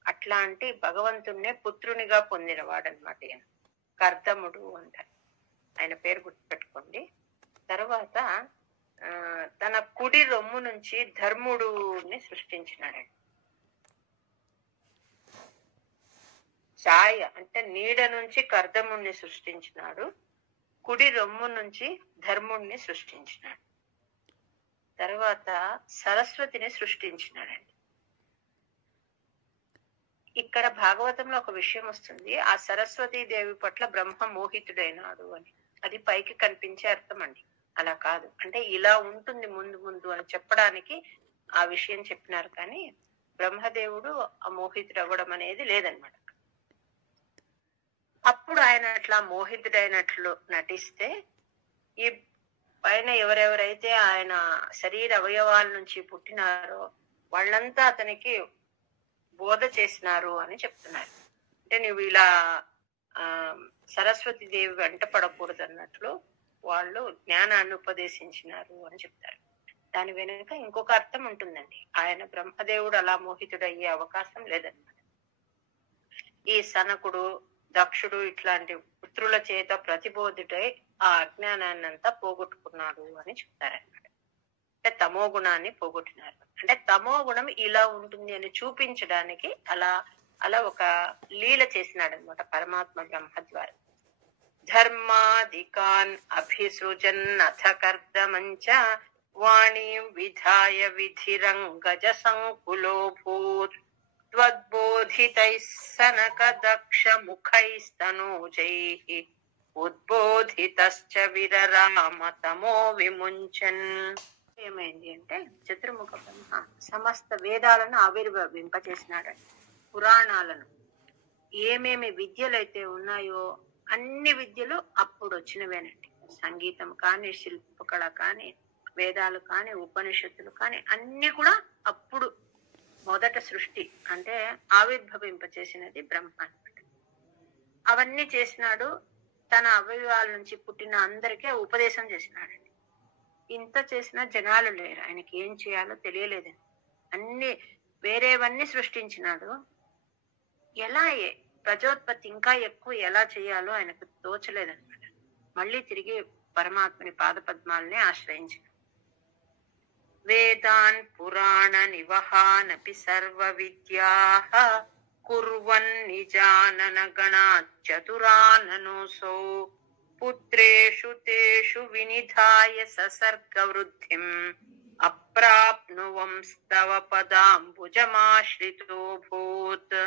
అట్లాంటి భగవంతుణ్ణే పుత్రునిగా పొందిన వాడనమాట ఈయన. కర్దముడు అంటారు. ఆయన పేరు గుర్తుపెట్టుకోండి. తర్వాత తన కుడి రొమ్ము నుంచి ధర్ముడుని సృష్టించినాడండి. ఛాయ అంటే నీడ నుంచి కర్దముణ్ణి సృష్టించినాడు, కుడి రొమ్ము నుంచి ధర్ముణ్ణి సృష్టించినాడు. తర్వాత సరస్వతిని సృష్టించినాడండి. ఇక్కడ భాగవతంలో ఒక విషయం వస్తుంది, ఆ సరస్వతీ దేవి పట్ల బ్రహ్మ మోహితుడైనాడు అని. అది పైకి కనిపించే అర్థం అండి, అలా కాదు. అంటే ఇలా ఉంటుంది ముందు ముందు అని చెప్పడానికి ఆ విషయం చెప్పినారు, కానీ బ్రహ్మదేవుడు మోహితుడు అవ్వడం అనేది లేదనమాట. అప్పుడు ఆయన అట్లా మోహితుడైనట్లు నటిస్తే ఈ పైన ఎవరెవరైతే ఆయన శరీర అవయవాల నుంచి పుట్టినారో వాళ్ళంతా అతనికి బోధ చేసినారు అని చెప్తున్నారు. అంటే నువ్వు ఇలా సరస్వతి దేవి వెంట పడకూడదు అన్నట్లు వాళ్ళు జ్ఞానాన్ని ఉపదేశించినారు అని చెప్తారు. దాని వెనుక ఇంకొక అర్థం ఉంటుందండి. ఆయన బ్రహ్మదేవుడు అలా మోహితుడయ్యే అవకాశం లేదన్నమాట. ఈ సనకుడు, దక్షుడు ఇట్లాంటి పుత్రుల చేత ప్రతిబోధుడై ఆ అజ్ఞానాన్ని అంతా పోగొట్టుకున్నాడు అని చెప్తారన్నమాట. అంటే తమో గుణాన్ని పోగొట్టినారు. అంటే తమో గుణం ఇలా ఉంటుంది అని చూపించడానికి అలా అలా ఒక లీల చేసినాడు అనమాట పరమాత్మ బ్రహ్మ ద్వారా. ధర్మాదికాన్ అభిసృజన్ అథ కర్దమంచ వాణీం విధాయ విధిరంగజ సంకులో భూత్ త్వద్బోధితైః సనక దక్ష ముఖైస్తనూజైః ఉద్బోధితశ్చ విరరామ తమో విముంచన్. ఏమైంది అంటే చతుర్ముఖ బ్రహ్మ సమస్త వేదాలను ఆవిర్భవింపచేసినాడండి. పురాణాలను, ఏమేమి విద్యలైతే ఉన్నాయో అన్ని విద్యలు అప్పుడు వచ్చినవేనండి. సంగీతం కానీ, శిల్పకళ కానీ, వేదాలు కానీ, ఉపనిషత్తులు కానీ అన్ని కూడా అప్పుడు మొదట సృష్టి అంటే ఆవిర్భవింపచేసినది బ్రహ్మ అన్నమాట. అవన్నీ చేసినాడు. తన అవయవాల నుంచి పుట్టిన అందరికీ ఉపదేశం చేసినాడండి. ఇంత చేసిన జనాలు లేరు, ఆయనకి ఏం చేయాలో తెలియలేదని అన్ని వేరేవన్నీ సృష్టించినాడు. ఎలా ప్రజోత్పత్తి ఇంకా ఎక్కువ ఎలా చేయాలో ఆయనకు తోచలేదన్నమాట. మళ్ళీ తిరిగి పరమాత్మని పాదపద్మాలనే ఆశ్రయించాడు. వేదాన్ పురాణ నివహానపి సర్వ విద్యాః కుర్వన్ నిజానన గణాత్ చతురాననోసౌ పుత్రేషు తేషు వినిధాయ ససర్గ వృద్ధిం అప్రాప్నువంస్తవ పదాంబుజమాశ్రితో భూత్.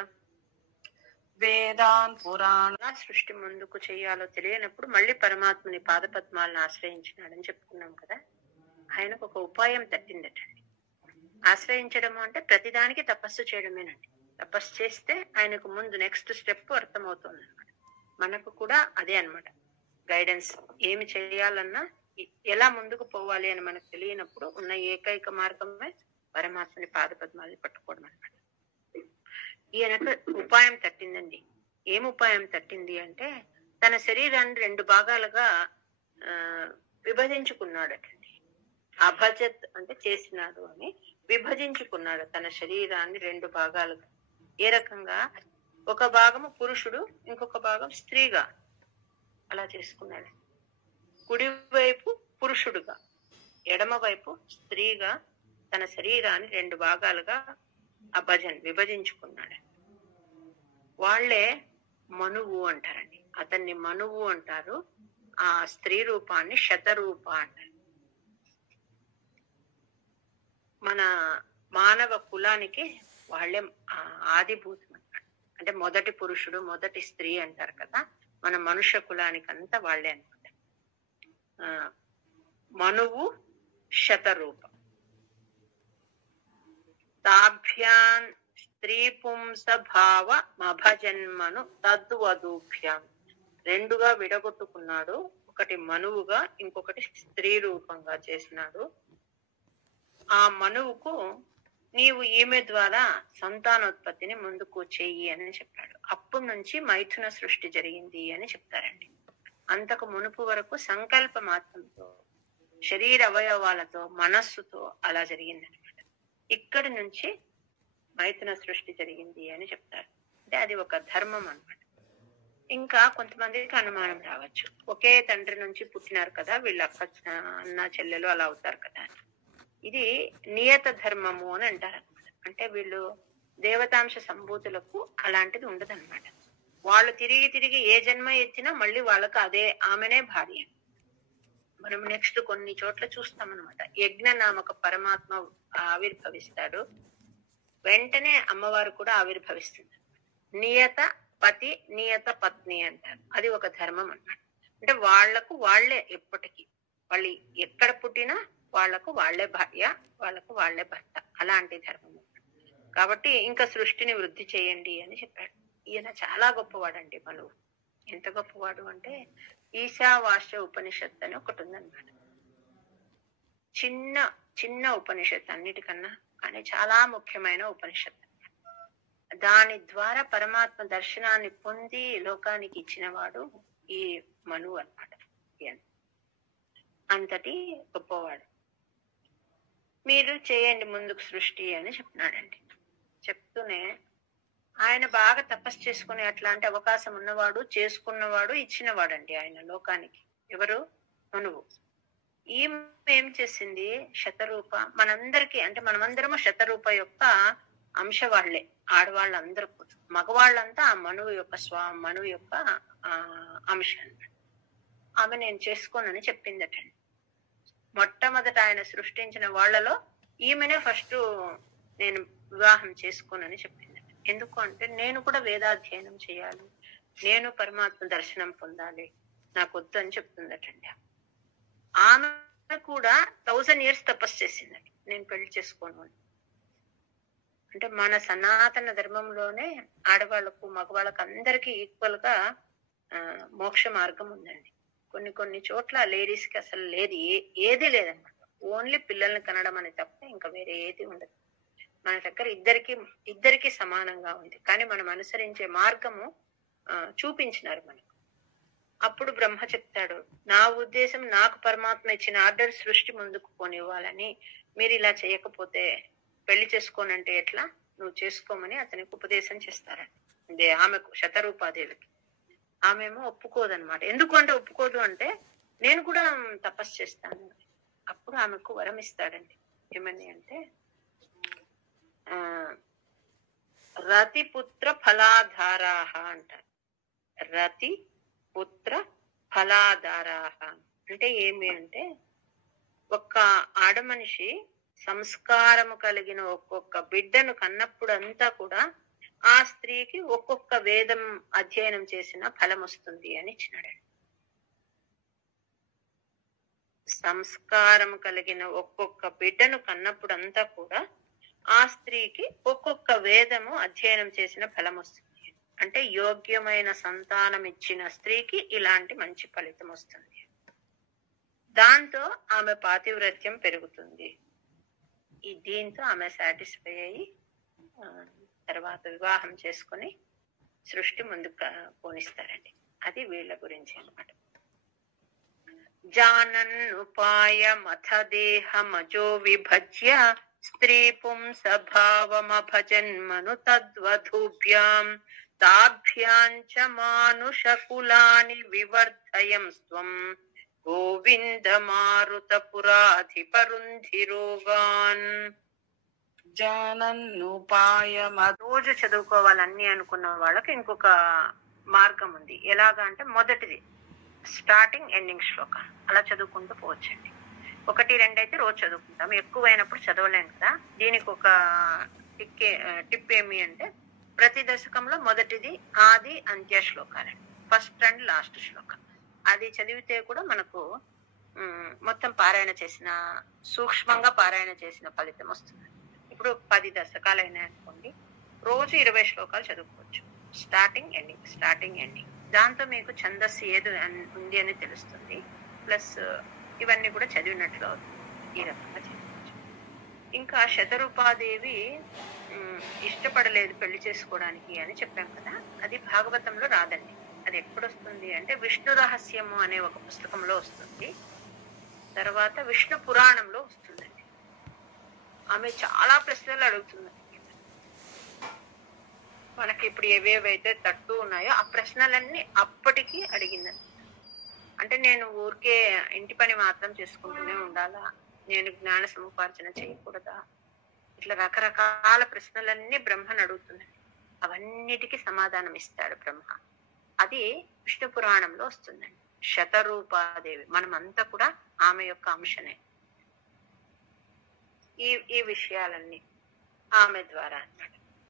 వేదాన్ పురాణ సృష్టి ముందుకు చేయాలో తెలియనప్పుడు మళ్ళీ పరమాత్మని పాదపద్మాలను ఆశ్రయించినాడని చెప్పుకున్నాం కదా. ఆయనకు ఒక ఉపాయం తట్టిందటండి. ఆశ్రయించడం అంటే ప్రతిదానికి తపస్సు చేయడమేనండి. తపస్సు చేస్తే ఆయనకు ముందు నెక్స్ట్ స్టెప్ అర్థమవుతుంది అనమాట. మనకు కూడా అదే అనమాట గైడెన్స్. ఏమి చేయాలన్నా ఎలా ముందుకు పోవాలి అని మనకు తెలియనప్పుడు ఉన్న ఏకైక మార్గమే పరమాత్మని పాదపద్మాలని పట్టుకోవడం అనమాట. ఈయనకు ఉపాయం తట్టిందండి. ఏం ఉపాయం తట్టింది అంటే తన శరీరాన్ని 2 భాగాలుగా విభజించుకున్నాడటండి. అభజత్ అంటే చేసినాడు అని విభజించుకున్నాడు తన శరీరాన్ని 2 భాగాలుగా. ఏ రకంగా? ఒక భాగము పురుషుడు, ఇంకొక భాగం స్త్రీగా అలా చేసుకున్నాడు. కుడివైపు పురుషుడుగా, ఎడమ వైపు స్త్రీగా తన శరీరాన్ని 2 భాగాలుగా విభజించుకున్నాడు. వాళ్లే మనువు అంటారండి. అతన్ని మనువు అంటారు. ఆ స్త్రీ రూపాన్ని శతరూప అంటారు. మన మానవ కులానికి వాళ్ళే ఆదిభూతం అన్నమాట. అంటే మొదటి పురుషుడు మొదటి స్త్రీ అంటారు కదా, మన మనుష్య కులానికి అంతా వాళ్ళే అనమాట. మనువు శతరూపం. తాభ్యాన్ స్త్రీ పుంస భావ మభజన్మను తద్వధూభ్యాం. రెండుగా విడగొట్టుకున్నాడు. ఒకటి మనువుగా, ఇంకొకటి స్త్రీ రూపంగా చేసినాడు. ఆ మనువుకు నీవు ఈమె ద్వారా సంతానోత్పత్తిని ముందుకు చెయ్యి అని చెప్పాడు. అప్పటి నుంచి మైథున సృష్టి జరిగింది అని చెప్తారండి. అంతకు మునుపు వరకు సంకల్ప మాత్రంతో, శరీర అవయవాలతో, మనస్సుతో అలా జరిగిందనమాట. ఇక్కడి నుంచి మైథున సృష్టి జరిగింది అని చెప్తారు. అంటే అది ఒక ధర్మం అన్నమాట. ఇంకా కొంతమందికి అనుమానం రావచ్చు, ఒకే తండ్రి నుంచి పుట్టినారు కదా వీళ్ళ అన్న చెల్లెలు అలా అవుతారు కదా. ఇది నియత ధర్మము అని అంటారు అనమాట. అంటే వీళ్ళు దేవతాంశ సంభూతులకు అలాంటిది ఉండదన్నమాట. వాళ్ళు తిరిగి తిరిగి ఏ జన్మ ఎత్తినా మళ్ళీ వాళ్ళకు అదే ఆమెనే భార్య. మనం నెక్స్ట్ కొన్ని చోట్ల చూస్తామన్నమాట. యజ్ఞ నామక పరమాత్మ ఆవిర్భవిస్తాడు, వెంటనే అమ్మవారు కూడా ఆవిర్భవిస్తుంది. నియత పతి నియత పత్ని అంటారు. అది ఒక ధర్మం అన్నమాట. అంటే వాళ్లకు వాళ్లే ఎప్పటికీ, వాళ్ళు ఎక్కడ పుట్టినా వాళ్లకు వాళ్లే భార్య, వాళ్లకు వాళ్లే భర్త, అలాంటి ధర్మం. కాబట్టి ఇంకా సృష్టిని వృద్ధి చేయండి అని చెప్పాడు. ఈయన చాలా గొప్పవాడండి మనువు. ఎంత గొప్పవాడు అంటే ఈశావాస్య ఉపనిషత్తు అని ఒకటి ఉందన్నమాట. చిన్న చిన్న ఉపనిషత్తు అన్నిటికన్నా, కానీ చాలా ముఖ్యమైన ఉపనిషత్తు. దాని ద్వారా పరమాత్మ దర్శనాన్ని పొంది లోకానికి ఇచ్చినవాడు ఈ మనువు అన్నమాట. అంతటి గొప్పవాడు. మీరు చేయండి ముందుకు సృష్టి అని చెప్పినాడండి. చెప్తూనే ఆయన బాగా తపస్సు చేసుకునే అట్లాంటి అవకాశం ఉన్నవాడు, చేసుకున్నవాడు, ఇచ్చినవాడండి ఆయన లోకానికి. ఎవరు? మనువు. ఈమె ఏం చేసింది? శతరూప. మనందరికీ అంటే మనమందరము శతరూప యొక్క అంశ వాళ్లే, ఆడవాళ్ళందరూ. మగవాళ్ళంతా ఆ మనువు యొక్క మనువు యొక్క అంశ అన్నమాట. ఆమె నేను చేసుకోనని చెప్పిందటండి. మొట్టమొదట ఆయన సృష్టించిన వాళ్లలో ఈమెనే ఫస్ట్ నేను వివాహం చేసుకోనని చెప్పింది. ఎందుకు అంటే నేను కూడా వేదాధ్యయనం చేయాలి, నేను పరమాత్మ దర్శనం పొందాలి, నాకు వద్దు అని చెప్తుందటండి. ఆమె కూడా 1000 years తపస్సు చేసిందండి, నేను పెళ్లి చేసుకోను అని. అంటే మన సనాతన ధర్మంలోనే ఆడవాళ్లకు మగవాళ్ళకు అందరికీ ఈక్వల్ గా మోక్ష మార్గం ఉందండి. కొన్ని చోట్ల లేడీస్ కి అసలు లేదు, ఏది లేదన్నమాట. ఓన్లీ పిల్లల్ని కనడం అని తప్ప ఇంకా వేరే ఏది ఉండదు. మన దగ్గర ఇద్దరికి సమానంగా ఉంది. కానీ మనం అనుసరించే మార్గము చూపించినారు మనకు. అప్పుడు బ్రహ్మ చెప్తాడు, నా ఉద్దేశం నాకు పరమాత్మ ఇచ్చిన ఆర్డర్ సృష్టి ముందుకు పోనివ్వాలని, మీరు ఇలా చేయకపోతే పెళ్లి చేసుకోనంటే ఎట్లా, నువ్వు చేసుకోమని అతనికి ఉపదేశం చేస్తారండి. ఆమెకు, శతరూపాదేవికి. ఆమెమో ఒప్పుకోదన్నమాట. ఎందుకు అంటే ఒప్పుకోదు అంటే నేను కూడా తపస్సు చేస్తాను. అప్పుడు ఆమెకు వరం ఇస్తాడండి. ఏమని అంటే రతి పుత్ర ఫలాధారాహ అంటారు. రతి పుత్ర ఫలాధారాహ అంటే ఏమి అంటే, ఒక్క ఆడమనిషి సంస్కారము కలిగిన ఒక్కొక్క బిడ్డను కన్నప్పుడు అంతా కూడా ఆ స్త్రీకి ఒక్కొక్క వేదం అధ్యయనం చేసిన ఫలం వస్తుంది అని ఇచ్చినాడండి. సంస్కారం కలిగిన ఒక్కొక్క బిడ్డను కన్నప్పుడు అంతా కూడా ఆ స్త్రీకి ఒక్కొక్క వేదము అధ్యయనం చేసిన ఫలం వస్తుంది. అంటే యోగ్యమైన సంతానం ఇచ్చిన స్త్రీకి ఇలాంటి మంచి ఫలితం వస్తుంది. దాంతో ఆమె పాతివ్రత్యం పెరుగుతుంది. దీంతో ఆమె సాటిస్ఫై అయ్యి తర్వాత వివాహం చేసుకుని సృష్టి ముందుకు పోనిస్తారండి. అది వీళ్ళ గురించి అన్నమాట. జానన్ ఉపాయ మథ దేహమజో విభజ్య స్త్రీ పుంస భావమభజన్మను తద్వధూభ్యాం తాభ్యాంచ మానుష కులాని వివర్ధయం స్వం గోవింద మారుత పురాధిపరుంధిరోగాన్. రోజు చదువుకోవాలని అనుకున్న వాళ్ళకి ఇంకొక మార్గం ఉంది. ఎలాగా అంటే మొదటిది స్టార్టింగ్ ఎండింగ్ శ్లోకం అలా చదువుకుంటూ పోవచ్చండి. 1, 2 అయితే రోజు చదువుకుంటాం, ఎక్కువైనప్పుడు చదవలేం కదా. దీనికి ఒక టిప్ ఏమి అంటే, ప్రతి దశకంలో మొదటిది ఆది అంత్య శ్లోకాలండి, ఫస్ట్ అండ్ లాస్ట్ శ్లోకం. అది చదివితే కూడా మనకు మొత్తం పారాయణ చేసిన, సూక్ష్మంగా పారాయణ చేసిన ఫలితం వస్తుంది. ఇప్పుడు 10 దశకాలు అయినాయి అనుకోండి, రోజు 20 శ్లోకాలు చదువుకోవచ్చు, స్టార్టింగ్ ఎండింగ్. దాంతో మీకు ఛందస్సు ఏది ఉంది అని తెలుస్తుంది, ప్లస్ ఇవన్నీ కూడా చదివినట్లు అవుతుంది. ఈ రకంగా చేసుకోవచ్చు. ఇంకా శతరూపాదేవి ఇష్టపడలేదు పెళ్లి చేసుకోవడానికి అని చెప్పాం కదా, అది భాగవతంలో రాదండి. అది ఎప్పుడొస్తుంది అంటే విష్ణు రహస్యము అనే ఒక పుస్తకంలో వస్తుంది, తర్వాత విష్ణు పురాణంలో వస్తుందండి. ఆమె చాలా ప్రశ్నలు అడుగుతుంది మనకి. ఇప్పుడు ఏవేవైతే తట్టు ఉన్నాయో ఆ ప్రశ్నలన్నీ అప్పటికి అడిగిందని. అంటే నేను ఊరికే ఇంటి పని మాత్రం చేసుకుంటూనే ఉండాలా, నేను జ్ఞాన సముపార్జన చేయకూడదా, ఇట్లా రకరకాల ప్రశ్నలన్నీ బ్రహ్మను అడుగుతున్నాయి. అవన్నిటికీ సమాధానం ఇస్తాడు బ్రహ్మ. అది విష్ణు పురాణంలో వస్తుందండి. శతరూపాదేవి, మనమంతా కూడా ఆమె యొక్క అంశనే. ఈ విషయాలన్నీ ఆమె ద్వారా అన్నమాట.